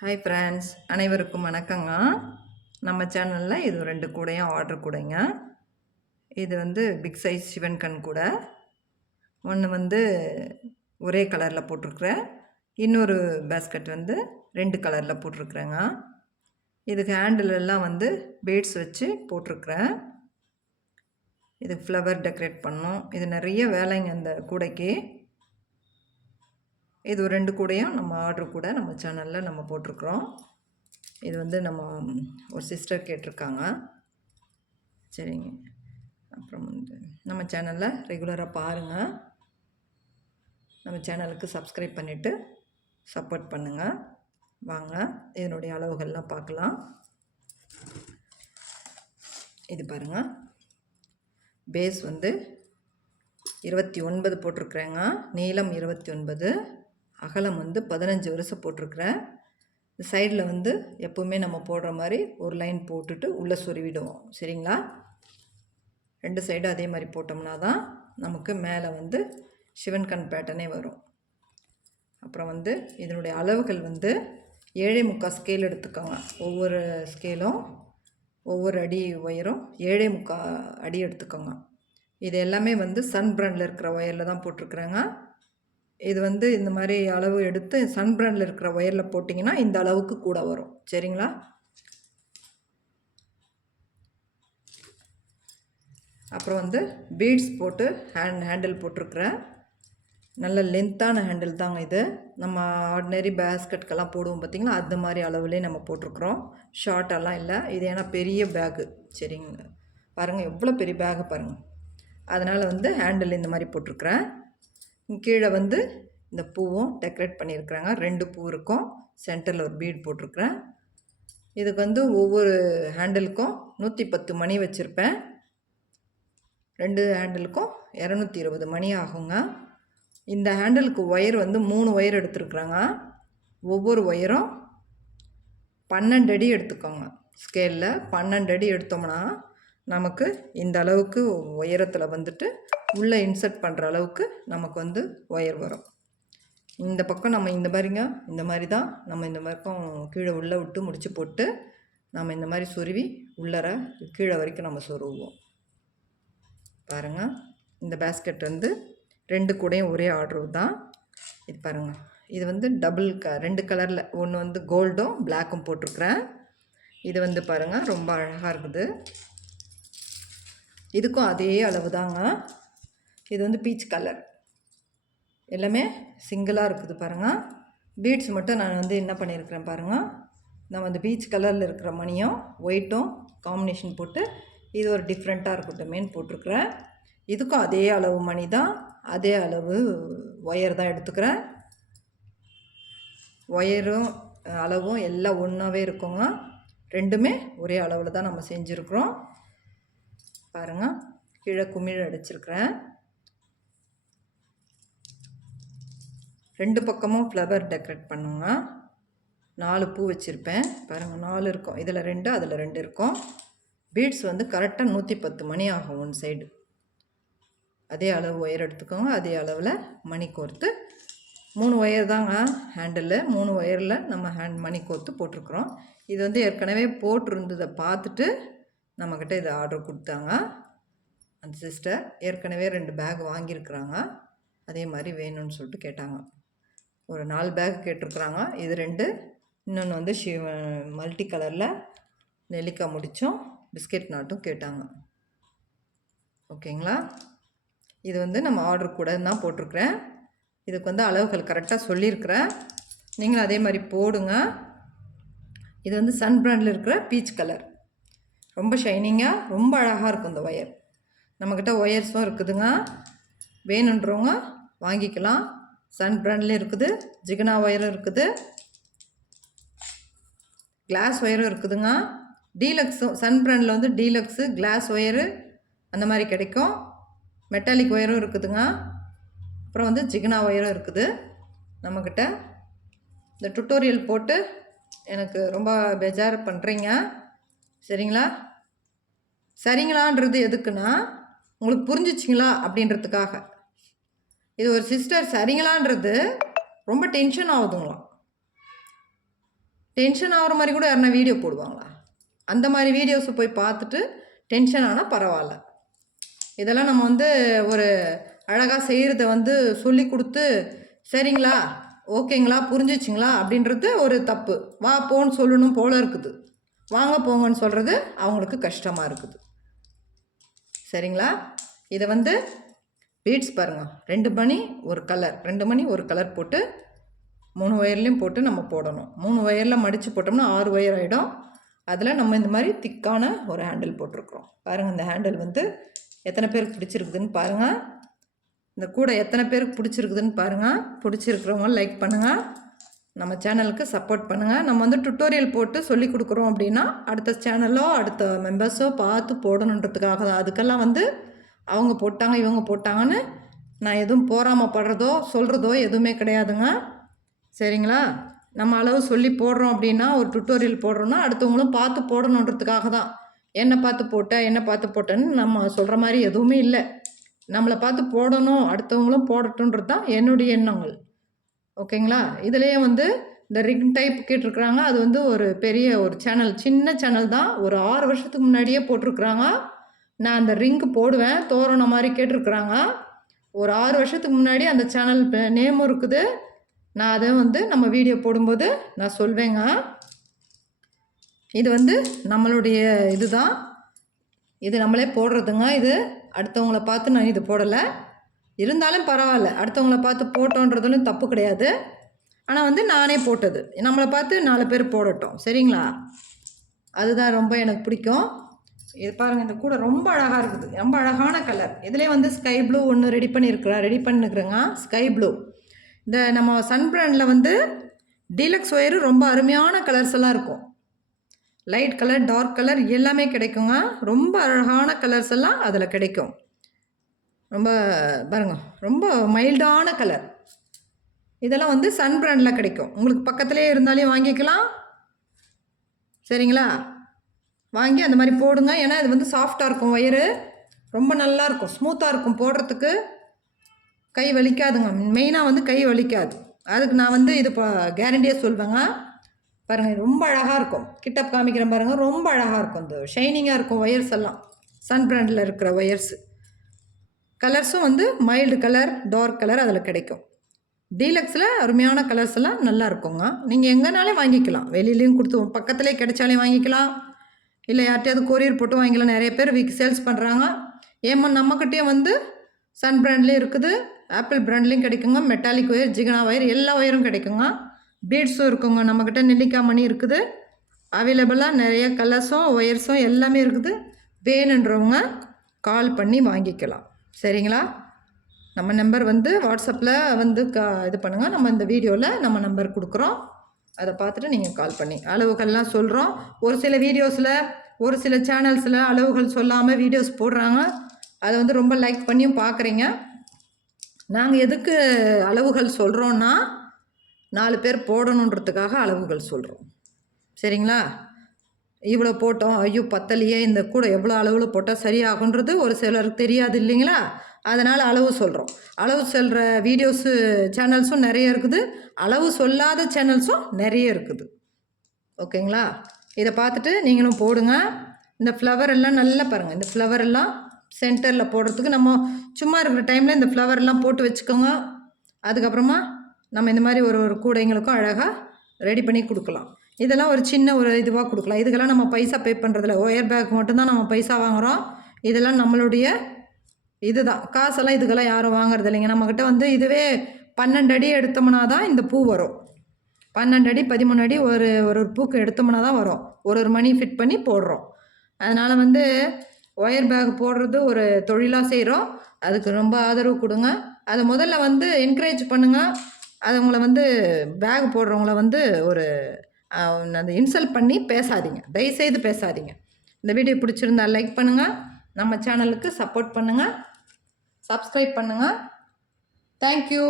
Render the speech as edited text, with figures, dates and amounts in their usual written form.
Hi friends, அனைவருக்கும் வணக்கங்க. நம்ம சேனலில் இது 2 கூடையும் ஆர்டர் கூடைங்க. இது வந்து பிக் சைஸ் சிவன் கண் கூடை. ஒன்று வந்து ஒரே கலரில் போட்டிருக்கிறேன், இன்னொரு பேஸ்கெட் வந்து 2 கலரில் போட்டிருக்கிறேங்க. இதுக்கு ஹேண்டில் எல்லாம் வந்து பீட்ஸ் வச்சு போட்டிருக்கிறேன். இதுக்கு ஃப்ளவர் டெக்கரேட் பண்ணோம். இது நிறைய வேலைங்க இந்த கூடைக்கு. இது 2 கூடையும் நம்ம ஆர்டர் கூட நம்ம சேனலில் நம்ம போட்டிருக்கிறோம். இது வந்து நம்ம ஒரு சிஸ்டர் கேட்டிருக்காங்க. சரிங்க. அப்புறம் வந்து நம்ம சேனலில் ரெகுலராக பாருங்கள். நம்ம சேனலுக்கு சப்ஸ்கிரைப் பண்ணிவிட்டு சப்போர்ட் பண்ணுங்கள். வாங்க இதனுடைய அளவுகள்லாம் பார்க்கலாம். இது பாருங்கள், பேஸ் வந்து 29 போட்டிருக்கிறேங்க. நீளம் 29, அகலம் வந்து 15 வருஷம் போட்டிருக்கிறேன். சைடில் வந்து எப்போவுமே நம்ம போடுற மாதிரி ஒரு லைன் போட்டுட்டு உள்ளே சொருவிடுவோம். சரிங்களா? 2 சைடும் அதே மாதிரி போட்டோம்னா தான் நமக்கு மேலே வந்து சிவன் கண் பேட்டர்னே வரும். அப்புறம் வந்து இதனுடைய அளவுகள் வந்து 7.75 ஸ்கேல் எடுத்துக்கோங்க. ஒவ்வொரு ஸ்கேலும் ஒவ்வொரு அடி ஒயரும் 7.75 அடி எடுத்துக்கோங்க. இது எல்லாமே வந்து சன் பிராண்டில் இருக்கிற ஒயரில் தான் போட்டிருக்குறேங்க. இது வந்து இந்த மாதிரி அளவு எடுத்து சன் பிராண்டில் இருக்கிற ஒயரில் போட்டிங்கன்னா இந்த அளவுக்கு கூட வரும். சரிங்களா? அப்புறம் வந்து பீட்ஸ் போட்டு ஹேண்டில் போட்டிருக்கிறேன். நல்ல லென்த்தான ஹேண்டில் தாங்க இது. நம்ம ஆர்டினரி பேஸ்கெட்கெல்லாம் போடுவோம் பார்த்திங்களா, அந்த மாதிரி அளவுலேயே நம்ம போட்டிருக்குறோம். ஷார்ட்டெல்லாம் இல்லை. இது ஏன்னா பெரிய பேகு. சரிங்க, பாருங்கள் எவ்வளோ பெரிய பேகு பாருங்கள். அதனால் வந்து ஹேண்டில் இந்த மாதிரி போட்டிருக்கிறேன். கீழே வந்து இந்த பூவும் டெக்கரேட் பண்ணியிருக்கிறாங்க. 2 பூ இருக்கும். சென்டரில் ஒரு பீட் போட்டிருக்கிறேன். இதுக்கு வந்து ஒவ்வொரு ஹேண்டிலுக்கும் 110 மணி வச்சுருப்பேன். 2 ஹேண்டிலுக்கும் 220 மணி ஆகுங்க. இந்த ஹேண்டிலுக்கு ஒயர் வந்து 3 ஒயர் எடுத்துருக்குறாங்க. ஒவ்வொரு ஒயரும் 12 அடி எடுத்துக்கோங்க. ஸ்கேலில் 12 அடி எடுத்தோம்னா நமக்கு இந்த அளவுக்கு உயரத்தில் வந்துட்டு உள்ளே இன்சர்ட் பண்ணுற அளவுக்கு நமக்கு வந்து ஒயர் வரும். இந்த பக்கம் நம்ம இந்த மாதிரிங்க, இந்த மாதிரி தான் நம்ம இந்த பக்கம் கீழே உள்ளே விட்டு முடிச்சு போட்டு நம்ம இந்த மாதிரி சொருவி உள்ளர கீழே வரைக்கும் நம்ம சொருவோம். பாருங்கள், இந்த பேஸ்கெட் வந்து 2 கூடையும் ஒரே ஆர்டர் தான். இது பாருங்கள், இது வந்து டபுள் 2 கலரில், ஒன்று வந்து கோல்டும் பிளாக்கும் போட்டிருக்கிறேன். இது வந்து பாருங்கள் ரொம்ப அழகாக இருக்குது. இதுக்கும் அதே அளவு தாங்க. இது வந்து பீச் கலர், எல்லாமே சிங்கிளாக இருக்குது பாருங்கள். பீட்ஸ் மட்டும் நான் வந்து என்ன பண்ணியிருக்கிறேன் பாருங்கள், நம்ம அந்த பீச் கலரில் இருக்கிற மணியும் ஒயிட்டும் காம்பினேஷன் போட்டு இது ஒரு டிஃப்ரெண்ட்டாக இருக்கட்டுமேன்னு போட்டிருக்கிறேன். இதுக்கும் அதே அளவு மணி தான், அதே அளவு ஒயர் தான் எடுத்துக்கிறேன். ஒயரும் அளவும் எல்லாம் ஒன்றாவே இருக்குங்க. ரெண்டுமே ஒரே அளவில் தான் நம்ம செஞ்சுருக்குறோம். பாருங்கள், கீழே குமிழ் அடிச்சிருக்கிறேன். 2 பக்கமும் ஃப்ளவர் டெக்கரேட் பண்ணுங்க. 4 பூ வச்சுருப்பேன் பாருங்கள். 4 இருக்கும், இதில் 2 அதில் 2 இருக்கும். பீட்ஸ் வந்து கரெக்டாக 110 மணி ஆகும் ஒன் சைடு. அதே அளவு ஒயர் எடுத்துக்கோங்க. அதே அளவில் மணி கோர்த்து 3 ஒயர் தாங்க ஹேண்டில். 3 ஒயரில் நம்ம மணி கோர்த்து போட்டிருக்குறோம். இது வந்து ஏற்கனவே போட்டிருந்ததை பார்த்துட்டு நம்மக்கிட்ட இது ஆர்டர் கொடுத்தாங்க. அந்த சிஸ்டர் ஏற்கனவே 2 பேக் வாங்கியிருக்கிறாங்க. அதே மாதிரி வேணும்னு சொல்லிட்டு கேட்டாங்க. ஒரு 4 பேக் கேட்டிருக்குறாங்க. இது 2, இன்னொன்று வந்து மல்டி கலரில் நெல்லிக்காய் முடிச்சும் பிஸ்கெட் நாட்டும் கேட்டாங்க. ஓகேங்களா? இது வந்து நம்ம ஆர்டர் கூட தான் போட்டிருக்கிறேன். இதுக்கு வந்து அளவுகள் கரெக்டாக சொல்லியிருக்கிறேன். நீங்களும் அதே மாதிரி போடுங்க. இது வந்து சன் பிராண்டில் இருக்கிற பீச் கலர், ரொம்ப ஷைனிங்காக ரொம்ப அழகாக இருக்கும் இந்த ஒயர். நம்மக்கிட்ட ஒயர்ஸும் இருக்குதுங்க. வேணுன்றவங்க வாங்கிக்கலாம். சன் பிராண்ட்லேயும் இருக்குது, ஜிகனா ஒயரும் இருக்குது, கிளாஸ் ஒயரும் இருக்குதுங்க. டீலக்ஸும் சன் பிராண்டில் வந்து டீலக்ஸு கிளாஸ் ஒயரு அந்த மாதிரி கிடைக்கும். மெட்டாலிக் ஒயரும் இருக்குதுங்க. அப்புறம் வந்து ஜிகனா ஒயரும் இருக்குது நம்மக்கிட்ட. இந்த டுட்டோரியல் போட்டு எனக்கு ரொம்ப பெஜார் பண்ணுறீங்க. சரிங்களா? சரிங்களான்றது எதுக்குன்னா உங்களுக்கு புரிஞ்சிச்சிங்களா அப்படின்றதுக்காக. இது ஒரு சிஸ்டர் சரிங்களான்றது ரொம்ப டென்ஷன் ஆகுதுங்களாம். டென்ஷன் ஆகிற மாதிரி கூட யாருன்னா வீடியோ போடுவாங்களா? அந்த மாதிரி வீடியோஸை போய் பார்த்துட்டு டென்ஷன் ஆனால் பரவாயில்ல. இதெல்லாம் நம்ம வந்து ஒரு அழகாக செய்கிறத வந்து சொல்லி கொடுத்து சரிங்களா, ஓகேங்களா, புரிஞ்சிச்சிங்களா அப்படின்றது ஒரு தப்பு. வா போன்னு சொல்லணும் போல இருக்குது. வாங்க போங்கன்னு சொல்கிறது அவங்களுக்கு கஷ்டமாக இருக்குது. சரிங்களா? இதை வந்து பீட்ஸ் பாருங்கள், 2 மணி ஒரு கலர், 2 மணி ஒரு கலர் போட்டு 3 ஒயர்லேயும் போட்டு நம்ம போடணும். 3 ஒயரில் மடித்து போட்டோம்னா 6 ஒயர் ஆகிடும். அதில் நம்ம இந்த மாதிரி திக்கான ஒரு ஹேண்டில் போட்டிருக்கிறோம். பாருங்கள், இந்த ஹேண்டில் வந்து எத்தனை பேருக்கு பிடிச்சிருக்குதுன்னு பாருங்கள். இந்த கூடை எத்தனை பேருக்கு பிடிச்சிருக்குதுன்னு பாருங்கள். பிடிச்சிருக்கிறவங்க லைக் பண்ணுங்கள், நம்ம சேனலுக்கு சப்போர்ட் பண்ணுங்கள். நம்ம வந்து டுட்டோரியல் போட்டு சொல்லி கொடுக்குறோம் அப்படின்னா அடுத்த சேனலோ அடுத்த மெம்பர்ஸோ பார்த்து போடணுன்றதுக்காக தான். அதுக்கெல்லாம் வந்து அவங்க போட்டாங்க இவங்க போட்டாங்கன்னு நான் எதுவும் போராமப்படுறதோ சொல்கிறதோ எதுவுமே கிடையாதுங்க. சரிங்களா? நம்ம அளவு சொல்லி போடுறோம் அப்படின்னா, ஒரு டுட்டோரியல் போடுறோன்னா அடுத்தவங்களும் பார்த்து போடணுன்றதுக்காக தான். என்னை பார்த்து போட்டேன்னு நம்ம சொல்கிற மாதிரி எதுவுமே இல்லை. நம்மளை பார்த்து போடணும், அடுத்தவங்களும் போடட்டுன்றது தான் என்னுடைய எண்ணங்கள். ஓகேங்களா? இதுலேயே வந்து இந்த ரிங் டைப் கேட்டிருக்குறாங்க. அது வந்து ஒரு பெரிய ஒரு சேனல், சின்ன சேனல் தான். ஒரு 6 வருஷத்துக்கு முன்னாடியே போட்டிருக்குறாங்க. நான் அந்த ரிங்கு போடுவேன் தோரணம் மாதிரி கேட்டிருக்குறாங்க. ஒரு 6 வருஷத்துக்கு முன்னாடி அந்த சேனல் நேமும் இருக்குது. நான் அதை வந்து நம்ம வீடியோ போடும்போது நான் சொல்வேங்க. இது வந்து நம்மளுடைய இது தான், இது நம்மளே போடுறதுங்க. இது அடுத்தவங்கள பார்த்து நான் இது போடலை. இருந்தாலும் பரவாயில்ல, அடுத்தவங்கள பார்த்து போட்டோன்றதுலையும் தப்பு கிடையாது. ஆனால் வந்து நானே போட்டது, நம்மளை பார்த்து 4 பேர் போடட்டும். சரிங்களா? அதுதான் ரொம்ப எனக்கு பிடிக்கும். இது பாருங்கள், இந்த கூடை ரொம்ப அழகாக இருக்குது, ரொம்ப அழகான கலர். இதுலேயே வந்து ஸ்கை ப்ளூ ஒன்று ரெடி பண்ணியிருக்கிறேங்க. ஸ்கை ப்ளூ இந்த நம்ம சன் பிராண்டில் வந்து டீலக்ஸ் ஒயரு ரொம்ப அருமையான கலர்ஸ் எல்லாம் இருக்கும். லைட் கலர், டார்க் கலர் எல்லாமே கிடைக்குங்க. ரொம்ப அழகான கலர்ஸ் எல்லாம் அதில் கிடைக்கும். ரொம்ப பாருங்கள், ரொம்ப மைல்டான கலர். இதெல்லாம் வந்து சன் பிராண்டில் கிடைக்கும். உங்களுக்கு பக்கத்துலேயே இருந்தாலே வாங்கிக்கலாம். சரிங்களா? வாங்கி அந்த மாதிரி போடுங்க. ஏன்னா இது வந்து சாஃப்டாக இருக்கும், ஒயரு ரொம்ப நல்லாயிருக்கும், ஸ்மூத்தாக இருக்கும், போடுறதுக்கு கை வலிக்காதுங்க. மெயினாக வந்து கை வலிக்காது. அதுக்கு நான் வந்து இது இப்போ கேரண்டியாக சொல்வேங்க. பாருங்கள், ரொம்ப அழகாக இருக்கும். கிட்ட காமிக்கிறேன் பாருங்கள், ரொம்ப அழகாக இருக்கும். இந்த ஷைனிங்காக இருக்கும் ஒயர்ஸ் எல்லாம். சன் பிராண்டில் இருக்கிற ஒயர்ஸு கலர்ஸும் வந்து மைல்டு கலர், டார்க் கலர் அதில் கிடைக்கும். டீலக்ஸில் அருமையான கலர்ஸ் எல்லாம் நல்லா இருக்குங்க. நீங்கள் எங்கேனாலே வாங்கிக்கலாம், வெளியிலையும் கொடுத்து பக்கத்துலேயே கிடைச்சாலே வாங்கிக்கலாம், இல்லை யார்கிட்டையாவது கொரியர் போட்டு வாங்கிக்கலாம். நிறைய பேர் சேல்ஸ் பண்ணுறாங்க. ஏமா நம்மக்கிட்டேயும் வந்து சன் பிராண்ட்லேயும் இருக்குது, ஆப்பிள் பிராண்ட்லேயும் கிடைக்குங்க. மெட்டாலிக் ஒயர், ஜிகனா ஒயர் எல்லா ஒயரும் கிடைக்குங்க. பீட்ஸும் இருக்குங்க நம்மக்கிட்ட. நெல்லிக்காய் மணி இருக்குது. அவைலபிளாக நிறைய கலர்ஸும் ஒயர்ஸும் எல்லாமே இருக்குது. வேணுன்றவங்க கால் பண்ணி வாங்கிக்கலாம். சரிங்களா? நம்ம நம்பர் வந்து வாட்ஸ்அப்பில் வந்து இது பண்ணுங்கள். நம்ம இந்த வீடியோவில் நம்ம நம்பர் கொடுக்குறோம். அதை பார்த்துட்டு நீங்கள் கால் பண்ணி அளவுகள்லாம் சொல்கிறோம். ஒரு சில வீடியோஸில், ஒரு சில சேனல்ஸில் அளவுகள் சொல்லாமல் வீடியோஸ் போடுறாங்க. அதை வந்து ரொம்ப லைக் பண்ணியும் பார்க்குறீங்க. நாங்கள் எதுக்கு அளவுகள் சொல்கிறோன்னா, 4 பேர் போடணுன்றதுக்காக அளவுகள் சொல்கிறோம். சரிங்களா? இவ்வளோ போட்டோம், ஐயோ பத்தலையே, இந்த கூட எவ்வளோ அளவில் போட்டால் சரியாகுன்றது ஒரு சிலருக்கு தெரியாது இல்லைங்களா? அதனால் அளவு சொல்கிறோம். அளவு சொல்கிற வீடியோஸு சேனல்ஸும் நிறைய இருக்குது, அளவு சொல்லாத சேனல்ஸும் நிறைய இருக்குது. ஓகேங்களா? இதை பார்த்துட்டு நீங்களும் போடுங்க. இந்த ஃப்ளவர் எல்லாம் நல்லா பாருங்கள். இந்த ஃப்ளவர் எல்லாம் சென்டரில் போடுறதுக்கு நம்ம சும்மா இருக்கிற டைமில் இந்த ஃப்ளவர் எல்லாம் போட்டு வச்சுக்கோங்க. அதுக்கப்புறமா நம்ம இந்த மாதிரி ஒரு கூடைங்களுக்கும் அழகாக ரெடி பண்ணி கொடுக்கலாம். இதெல்லாம் ஒரு சின்ன ஒரு இதுவாக கொடுக்கலாம். இதுக்கெல்லாம் நம்ம பைசா பே பண்ணுறதில்ல. ஒயர் பேக் மட்டும்தான் நம்ம பைசா வாங்குகிறோம். இதெல்லாம் நம்மளுடைய இதுதான். காசெல்லாம் இதுக்கெல்லாம் யாரும் வாங்குறது இல்லைங்க. நம்மக்கிட்ட வந்து இதுவே 12 அடி எடுத்தோம்னா தான் இந்த பூ வரும். 12 அடி 13 அடி ஒரு பூக்கு எடுத்தோம்னா தான் வரும். ஒரு மணி ஃபிட் பண்ணி போடுறோம். அதனால் வந்து ஒயர் பேக் போடுறது ஒரு தொழிலாக செய்கிறோம். அதுக்கு ரொம்ப ஆதரவு கொடுங்க. அதை முதல்ல வந்து என்கரேஜ் பண்ணுங்கள். அது உங்களை வந்து பேக் போடுறவங்கள வந்து ஒரு அந்த இன்சல்ட் பண்ணி பேசாதீங்க, தயவுசெய்து பேசாதீங்க. இந்த வீடியோ பிடிச்சிருந்தா லைக் பண்ணுங்கள், நம்ம சேனலுக்கு சப்போர்ட் பண்ணுங்கள், சப்ஸ்கிரைப் பண்ணுங்கள். தேங்க்யூ.